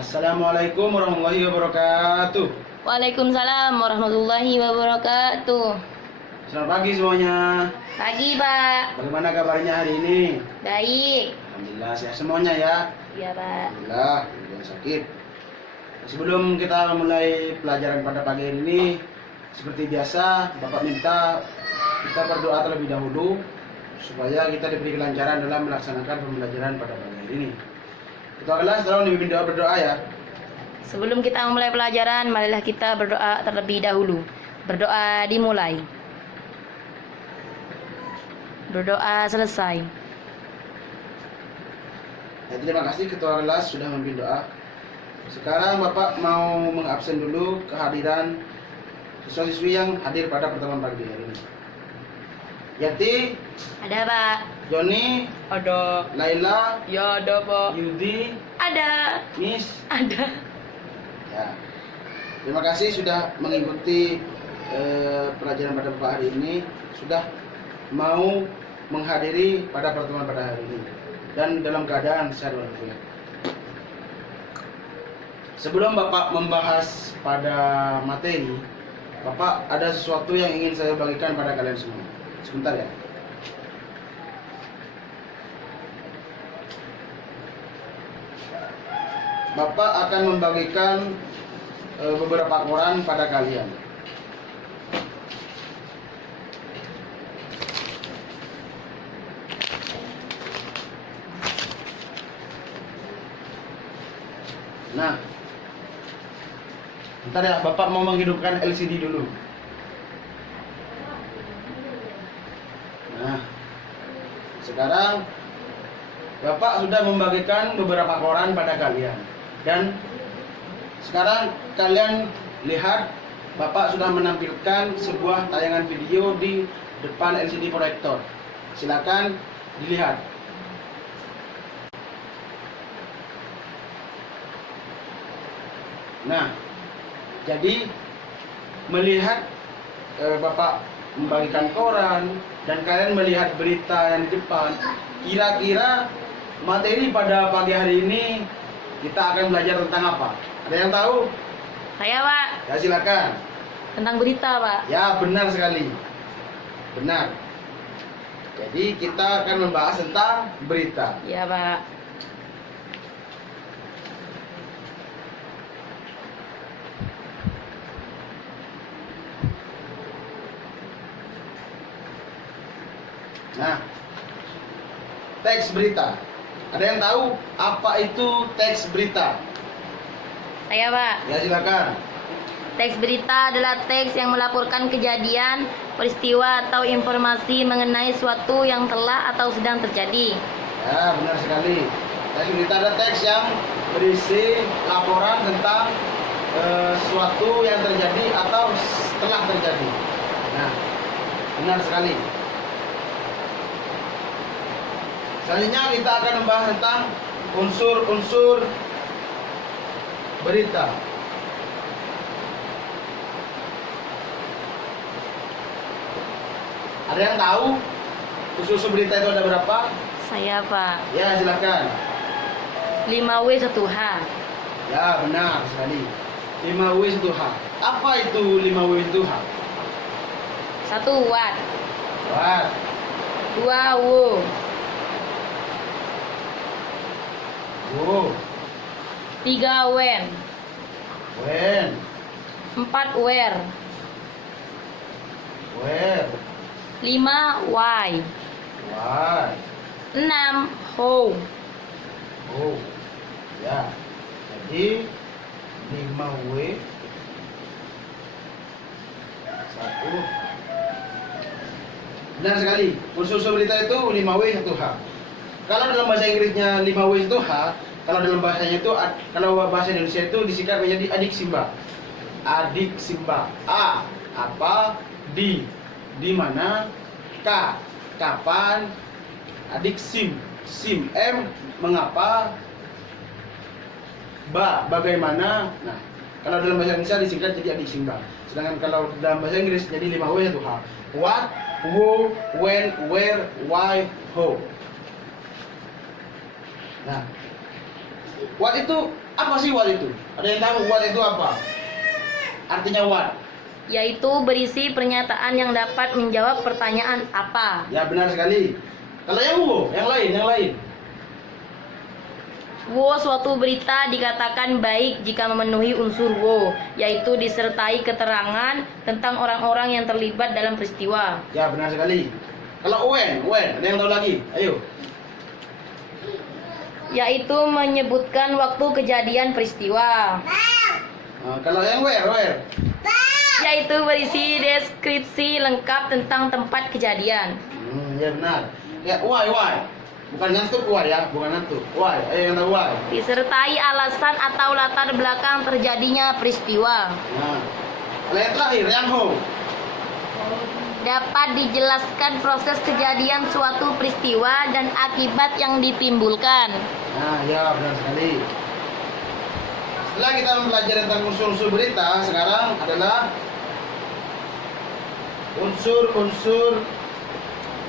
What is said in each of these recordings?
Assalamualaikum warahmatullahi wabarakatuh. Waalaikumsalam warahmatullahi wabarakatuh. Selamat pagi semuanya. Pagi, Pak. Bagaimana kabarnya hari ini? Baik. Alhamdulillah sehat semuanya ya. Iya, Pak. Alhamdulillah, jangan sakit. Sebelum kita mulai pelajaran pada pagi hari ini, seperti biasa, Bapak minta kita berdoa terlebih dahulu supaya kita diberi kelancaran dalam melaksanakan pembelajaran pada pagi hari ini. Ketua kelas tolong dipimpin doa berdoa ya. Sebelum kita memulai pelajaran, marilah kita berdoa terlebih dahulu. Berdoa dimulai. Berdoa selesai. Ya, terima kasih Ketua kelas sudah memimpin doa. Sekarang Bapak mau mengabsen dulu kehadiran siswa-siswi yang hadir pada pertemuan pagi hari ini. Yati, Ada, Pak. Joni, Ada. Laila, Ya, ada, Pak. Yudi, Ada. Miss. Ada. Ya. Terima kasih sudah mengikuti pelajaran pada Bapak hari ini, sudah mau menghadiri pada pertemuan pada hari ini dan dalam keadaan sehat walafiat. Sebelum Bapak membahas pada materi, Bapak ada sesuatu yang ingin saya bagikan pada kalian semua. Sebentar ya. Bapak akan membagikan beberapa koran pada kalian. Nah, bentar ya, Bapak mau menghidupkan LCD dulu. Nah, sekarang Bapak sudah membagikan beberapa koran pada kalian. Dan sekarang kalian lihat, Bapak sudah menampilkan sebuah tayangan video di depan LCD proyektor. Silakan dilihat. Nah, jadi melihat Bapak membagikan koran dan kalian melihat berita yang di depan, kira-kira materi pada pagi hari ini kita akan belajar tentang apa? Ada yang tahu? Saya, Pak. Ya silakan. Tentang berita, Pak. Ya benar sekali. Benar. Jadi kita akan membahas tentang berita. Iya, Pak. Nah, teks berita. Ada yang tahu apa itu teks berita? Saya, Pak. Ya silakan. Teks berita adalah teks yang melaporkan kejadian, peristiwa, atau informasi mengenai suatu yang telah atau sedang terjadi. Ya benar sekali. Teks berita adalah teks yang berisi laporan tentang suatu yang terjadi atau telah terjadi. Nah, benar sekali. Selanjutnya kita akan membahas tentang unsur-unsur berita. Ada yang tahu unsur-unsur berita itu ada berapa? Saya, Pak. Ya silakan. 5W1H. Ya benar sekali. 5W1H. Apa itu 5W1H? 1 Watt. Watt. 2 W. Wo. 3 Wen. Wen. 4 Wer. Wer. 5 Y. Wat. 6 How. Oh. Ya. Jadi 5W 1. Benar sekali. Unsur-unsur berita itu 5W1H. Kalau dalam bahasa Inggrisnya 5W1H, kalau dalam bahasanya itu, kalau bahasa Indonesia itu disingkat menjadi adik simba. Adik simba. A. Apa? Di mana? K. Kapan? Adik sim. Sim. M. Mengapa? Ba. Bagaimana? Nah, kalau dalam bahasa Indonesia disingkat jadi adik simba. Sedangkan kalau dalam bahasa Inggris jadi 5W1H. What? Who? When? Where? Why? How? Nah, what itu Apa sih what itu? Ada yang tahu what itu apa? Artinya what? Yaitu berisi pernyataan yang dapat menjawab pertanyaan apa. Ya benar sekali. Kalau yang wo, yang lain. Wo, suatu berita dikatakan baik jika memenuhi unsur wo, yaitu disertai keterangan tentang orang-orang yang terlibat dalam peristiwa. Ya benar sekali. Kalau when, ada yang tahu lagi? Ayo. Yaitu menyebutkan waktu kejadian peristiwa. Nah, kalau yang where? Yaitu berisi deskripsi lengkap tentang tempat kejadian. Ya benar. Ya why? Bukan ngantuk why ya, bukan ngantuk. Why? Ayo yang tahu why. Disertai alasan atau latar belakang terjadinya peristiwa. Nah, kalau yang terakhir, yang how. Dapat dijelaskan proses kejadian suatu peristiwa dan akibat yang ditimbulkan. Nah, ya benar sekali. Setelah kita mempelajari tentang unsur-unsur berita, sekarang adalah unsur-unsur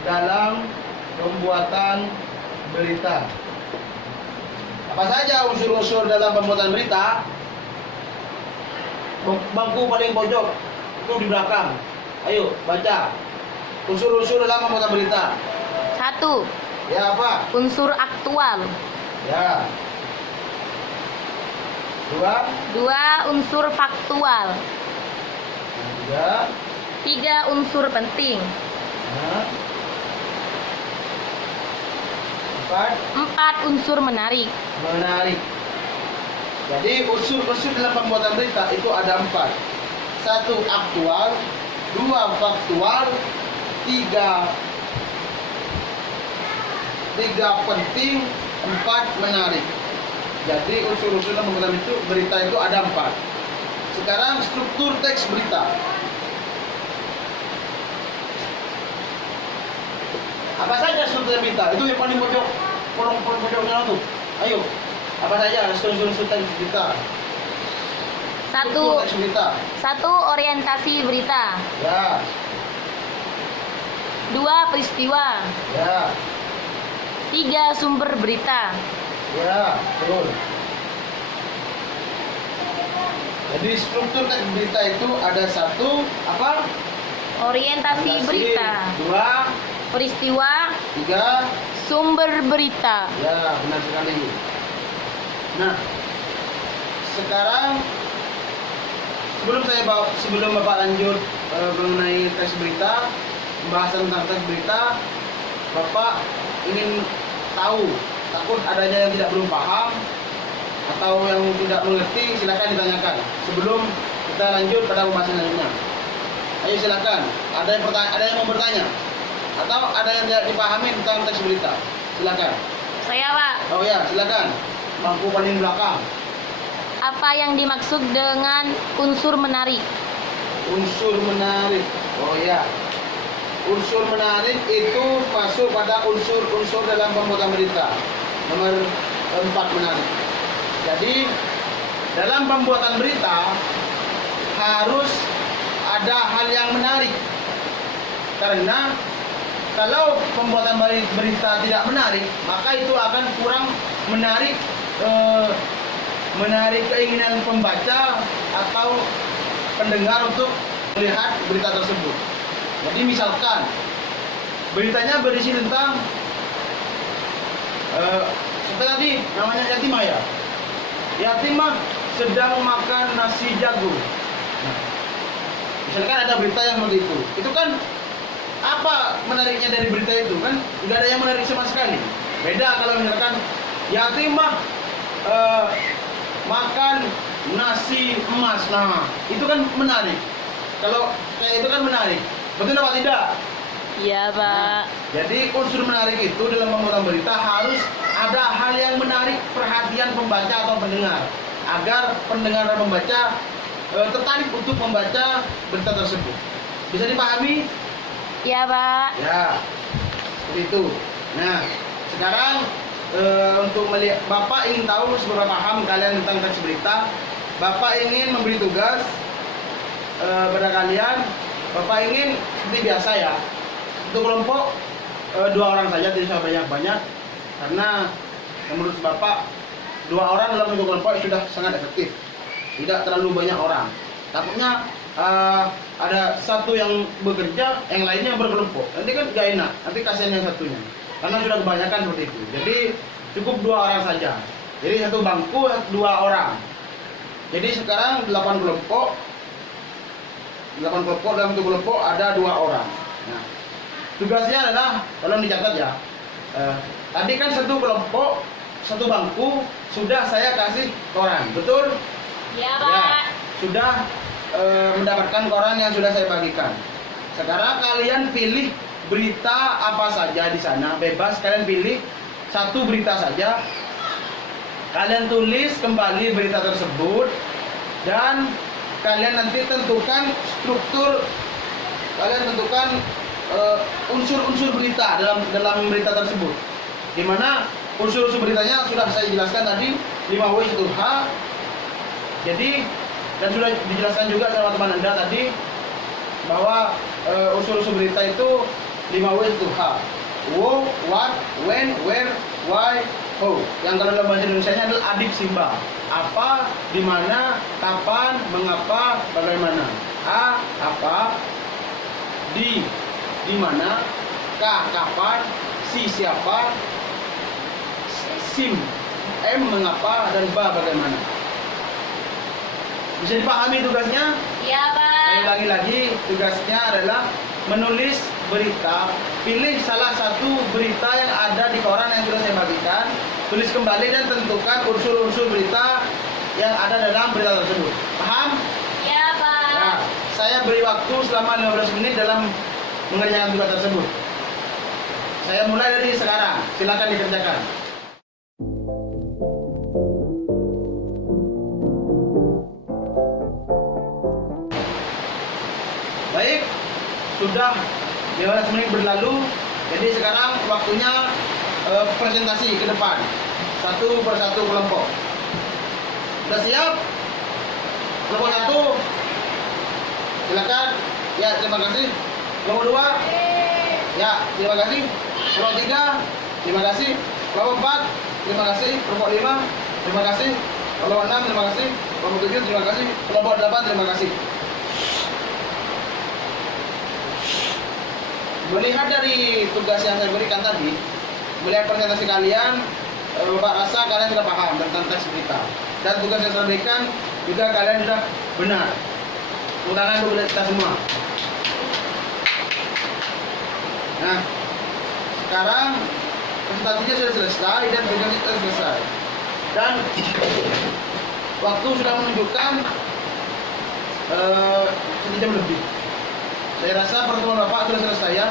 dalam pembuatan berita. Apa saja unsur-unsur dalam pembuatan berita? Bangku paling pojok itu di belakang. Ayo baca unsur-unsur dalam pembuatan berita. 1. Ya apa? Unsur aktual. Ya. 2. 2. Unsur faktual. 3. 3. Unsur penting. 4. Unsur menarik. Jadi unsur-unsur dalam pembuatan berita itu ada 4. 1 aktual, 2 faktual, 3 penting, 4 menarik. Jadi unsur-unsur dalam pembuatan berita itu ada 4. Sekarang struktur teks berita. Apa saja struktur berita? Itu yang paling pojok, kolom pojoknya tuh. Ayo, apa saja struktur teks berita? 1. Struktur teks berita. 1. Orientasi berita. Ya, 2. Peristiwa. ya, 3. Sumber berita. ya, betul. Jadi struktur teks berita itu ada 1 apa? Orientasi berita. 2, Peristiwa. 3. Sumber berita. Ya, benar sekali. Nah, sekarang sebelum Bapak lanjut mengenai teks berita, pembahasan tentang teks berita, Bapak ingin tahu, takut adanya yang tidak paham atau yang tidak mengerti, silakan ditanyakan sebelum kita lanjut pada pembahasan selanjutnya. Ayo silakan. Ada yang mau bertanya atau ada yang tidak dipahami tentang teks berita? Silakan. Saya, Pak. Oh ya, silakan. Bangku paling belakang. Apa yang dimaksud dengan unsur menarik? Unsur menarik. Oh ya. Unsur menarik itu masuk pada unsur-unsur dalam pembuatan berita. Nomor 4 menarik. Jadi dalam pembuatan berita harus ada hal yang menarik. Karena kalau pembuatan berita tidak menarik, maka itu akan kurang menarik menarik keinginan pembaca atau pendengar untuk melihat berita tersebut. Jadi misalkan beritanya berisi tentang seperti tadi namanya yatimah ya. Yatimah sedang makan nasi jagung. Nah, misalkan ada berita yang seperti itu kan apa menariknya dari berita itu? Kan nggak ada yang menarik sama sekali. Beda kalau misalkan yatimah makan nasi emas. Nah, itu kan menarik. Kalau kayak itu kan menarik. Betul apa tidak? Iya, Pak. Jadi unsur menarik itu dalam pembuatan berita harus ada hal yang menarik perhatian pembaca atau pendengar agar pendengar dan pembaca tertarik untuk membaca berita tersebut. Bisa dipahami? Iya, Pak. Ya, seperti itu. Nah, sekarang untuk melihat, Bapak ingin tahu seberapa paham kalian tentang teks berita. Bapak ingin memberi tugas pada kalian. Bapak ingin seperti biasa ya, untuk kelompok 2 orang saja, tidak usah banyak-banyak, karena menurut Bapak 2 orang dalam satu kelompok sudah sangat efektif. Tidak terlalu banyak orang. Takutnya ada satu yang bekerja, yang lainnya berkelompok. Nanti kan gak enak. Nanti kasihan yang satunya. Karena sudah kebanyakan seperti itu. Jadi cukup 2 orang saja. Jadi satu bangku 2 orang. Jadi sekarang 8 kelompok. 8 kelompok, dalam satu kelompok ada 2 orang. Nah, tugasnya adalah, tolong dicatat ya. Tadi kan satu kelompok, satu bangku sudah saya kasih koran, betul? Ya, Pak. Ya, sudah mendapatkan koran yang sudah saya bagikan. Sekarang kalian pilih berita apa saja di sana, bebas kalian pilih satu berita saja. Kalian tulis kembali berita tersebut dan kalian nanti tentukan struktur, kalian tentukan unsur-unsur berita dalam berita tersebut. Dimana unsur-unsur beritanya sudah saya jelaskan tadi 5W 1H. Jadi dan sudah dijelaskan juga sama teman Anda tadi bahwa unsur-unsur berita itu 5W 1H. Wo, what, when, where, why, how. Yang kalau dalam bahasa Indonesianya adalah adik simba. Apa, di mana, kapan, mengapa, bagaimana. A, apa, di mana, K, kapan, si, siapa, sim, M, mengapa, dan ba, bagaimana. Bisa dipahami tugasnya? Iya, Pak. Saya ulangi lagi, tugasnya adalah menulis berita. Pilih salah satu berita yang ada di koran yang sudah saya bagikan. Tulis kembali dan tentukan unsur-unsur berita yang ada dalam berita tersebut. Paham? Iya, Pak. Ya, saya beri waktu selama 15 menit dalam mengerjakan tugas tersebut. Saya mulai dari sekarang. Silakan dikerjakan. Baik, sudah 15 menit berlalu. Jadi sekarang waktunya presentasi ke depan. Satu persatu kelompok. Sudah siap? Kelompok 1. Silakan. Ya, terima kasih. Kelompok 2. Ya, terima kasih. Kelompok 3. Terima kasih. Kelompok 4. Terima kasih. Kelompok 5. Terima kasih. Kelompok 6. Terima kasih. Kelompok 7. Terima kasih. Kelompok 8. Terima kasih. Melihat dari tugas yang saya berikan tadi, melihat presentasi kalian, Bapak rasa kalian sudah paham tentang teks berita. Dan tugas yang saya berikan juga kalian sudah benar. Tepuk tangan untuk kita semua. Nah, sekarang presentasinya sudah selesai dan tugasnya sudah selesai. Dan waktu sudah menunjukkan 1 jam lebih. Saya rasa pertemuan Bapak sudah selesai ya.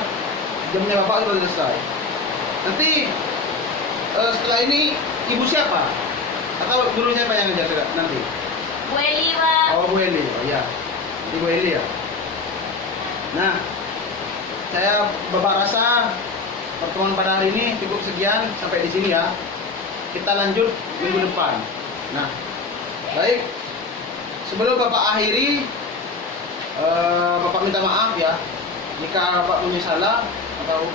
Jamnya Bapak sudah selesai. Nanti setelah ini Ibu siapa? Atau guru siapa yang ngajar nanti? Bu Eli, Pak. Oh, Bu Eli. Oh ya. Ibu Eli ya. Nah, Bapak rasa pertemuan pada hari ini cukup sekian sampai di sini ya. Kita lanjut minggu depan. Nah, baik. Sebelum Bapak akhiri, Bapak minta maaf ya jika Bapak punya salah atau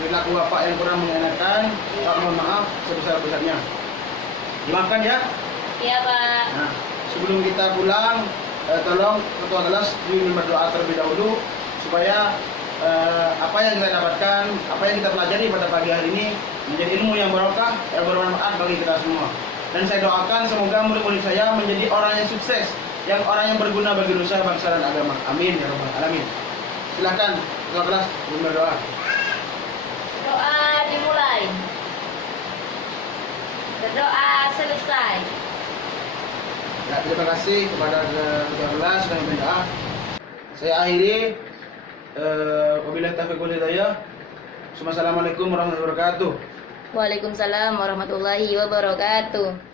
perilaku Bapak yang kurang mengenakan. Bapak mohon maaf sebesar-besarnya. Dimaafkan ya. Iya, Pak. Nah, sebelum kita pulang, tolong ketua kelas berdoa terlebih dahulu supaya apa yang kita dapatkan, apa yang kita pelajari pada pagi hari ini menjadi ilmu yang barokah, yang bermanfaat bagi kita semua. Dan saya doakan semoga murid-murid saya menjadi orang yang sukses, yang orang yang berguna bagi nusa, bangsa dan agama. Amin ya rabbal alamin. Silakan ketua kelas berdoa. Doa dimulai. Berdoa selesai. Ya, terima kasih kepada ketua kelas sudah berdoa. Saya akhiri. Wabillahi taufiq wal hidayah. Assalamualaikum warahmatullahi wabarakatuh. Waalaikumsalam warahmatullahi wabarakatuh.